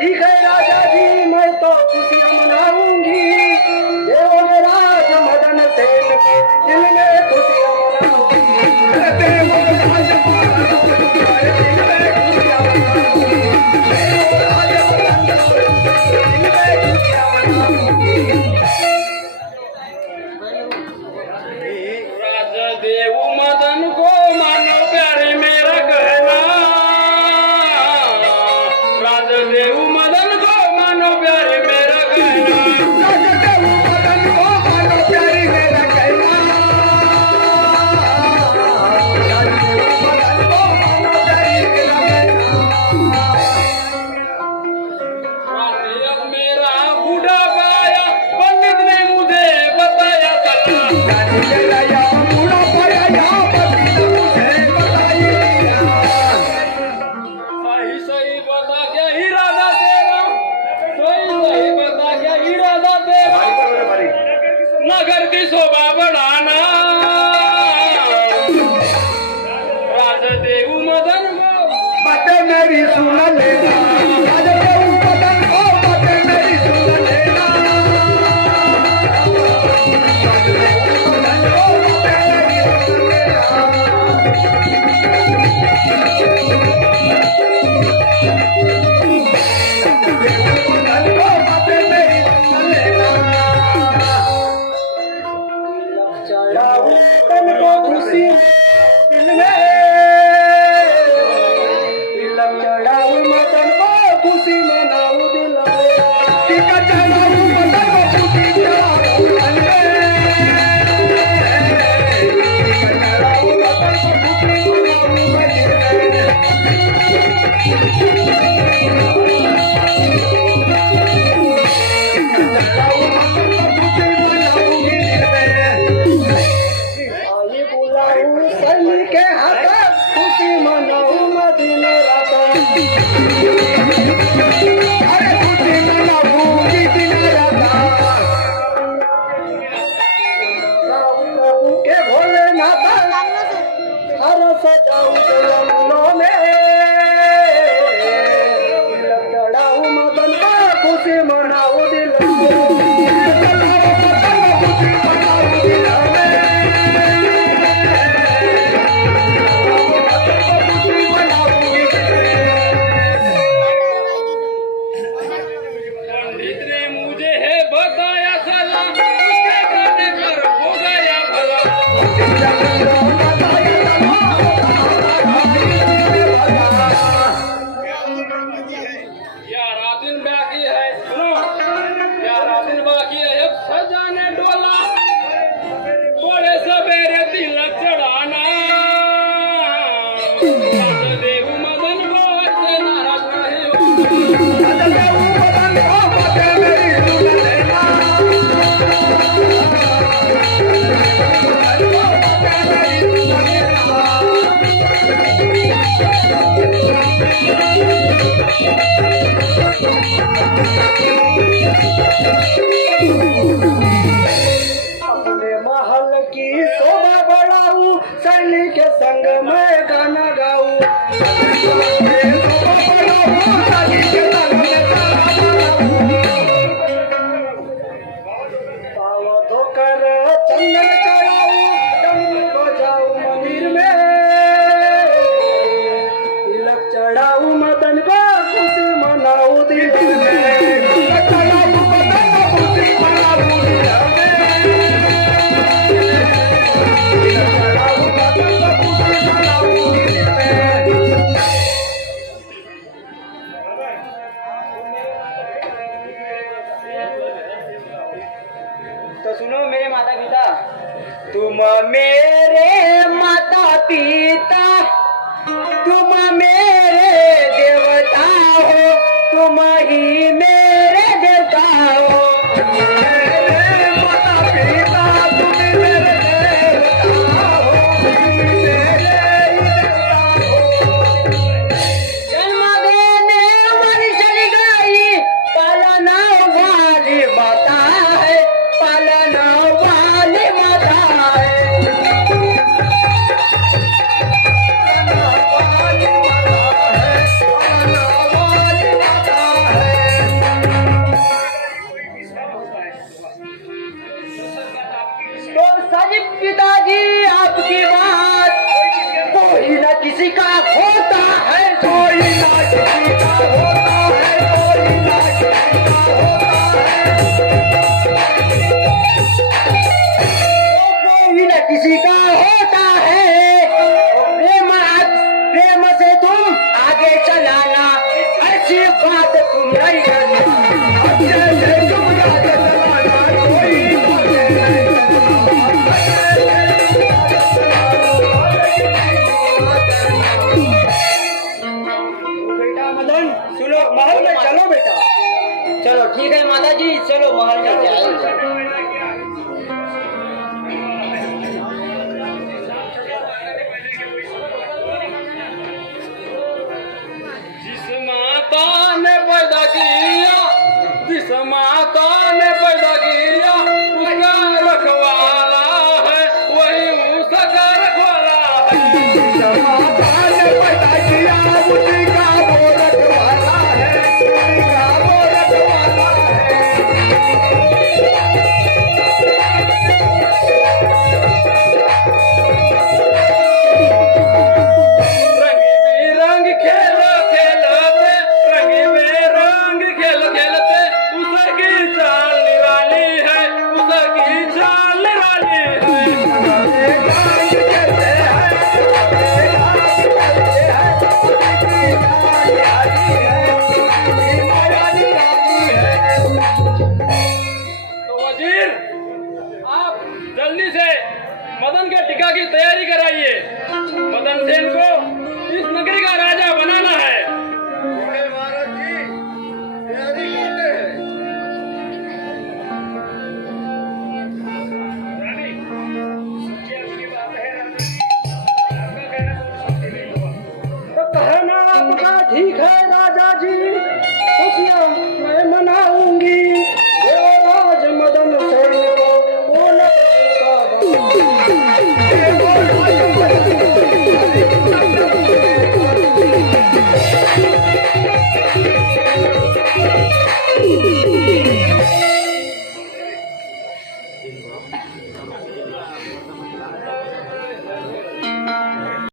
ठीक है राजा जी, मैं तो खुशियां मनाऊंगी। देवराज मदन सेन के दिल में खुशियां मनाऊंगी। राजा देव मदन को मानो प्यारे मेरा कहना। राजा देव मदन को मानो प्यारे मेरा कहना। राजा देव मदन को मानो प्यारे मेरा कहना। राजा देव मदन को मानो प्यारे मेरा कहना। अब मेरा बूढ़ा पाया, पंडित ने मुझे बताया चला। बूढ़ा पाया पंडित ने मुझे बताया। सही सही बता क्या इरादा तेरा, सही सही बता क्या इरादा तेरा। नगर की शोभा बढ़ाना। राजा देव मदन को बातें मेरी सुन लेना। राजा देव मदन को बातें मेरी सुन लेना। राजा देव मदन को बातें मेरी सुन लेना। चढ़ाऊ तनको खुशी दिल में, तिलक चढ़ाऊ मदन को खुशी मनाऊ दिल में। तिलक चढ़ाऊ मदन को खुशी मनाऊ दिल में। तिलक चढ़ाऊ मदन को खुशी मनाऊ दिल में। आई बुलाऊ सैनी के हाथ, खुशी मनाऊ मदीने रात। अरे खुशी मनाऊ मदीने रात। प्रभु के भोलेनाथ हर सजाऊ दुल्हनों में। तिलक चढ़ाऊ मदन को खुशी मनाऊ दिल में। पंडित ने मुझे है बताया सला, उसके कहने पर हो गया भला। ग्यारह दिन बाकी है, सुनो 11 दिन बाकी है। अब सजाने डोला, बड़े सवेरे तिलक चढ़ाना। राजा देव मदन को ऐसे नाराज नहीं हो। राजा देव मदन को बातें मेरी सुन लेना। बातें मेरी सुन लेना। अपने महल की शोभा बढ़ाऊं, सैली के संग मैं गाना गाऊं। पाँव धोकर चंदन चढ़ाऊं, डमरू बजाऊं मंदिर में। तिलक चढ़ाऊं मदन को खुशी मनाऊं दिल में। तिलक चढ़ाऊं मदन को खुशी मनाऊं दिल में। तिलक चढ़ाऊं मदन को खुशी मनाऊं दिल में। तो सुनो मेरे माता पिता, तुम मेरे माता पिता, तुम मेरे देवता हो, तुम ही मेरे देवता हो। मेरे पिताजी आपकी बात कोई न किसी का होता है, कोई न किसी का होता है, कोई न किसी का होता है, कोई न किसी का होता है। प्रेम से तुम आगे चलाना, अच्छी बात तुम नहीं करना, अच्छे से तुम आगे चलाना, कोई बेटा मदन सुनो, महल में चलो बेटा। चलो ठीक है माता जी, चलो महल में चलो। जिस माता ने पैदा किया, जिस माता ने पैदा किया, उसका रखवाला है, वही उसका रखवाला है। माता ने पैदा किया, उसी का वो रखवाला है, उसी का वो रखवाला है। रंग बिरंग खेल खेलते, रंग बिरंग खेल खेलते, उसकी चाल निराली है, उसकी चाल निराली है। तो वजीर, आप जल्दी से मदन के टीका की तैयारी कराइए। मदन सेन को इस नगरी का राजा बनाना है। महाराज जी तैयारी करते हैं। रानी, ये आपकी बात है रानी। आपका कहना तो कहना आपका ठीक है राजा जी, खुशियाँ मैं मनाऊंगी। देवराज मदन सेन को पूर्ण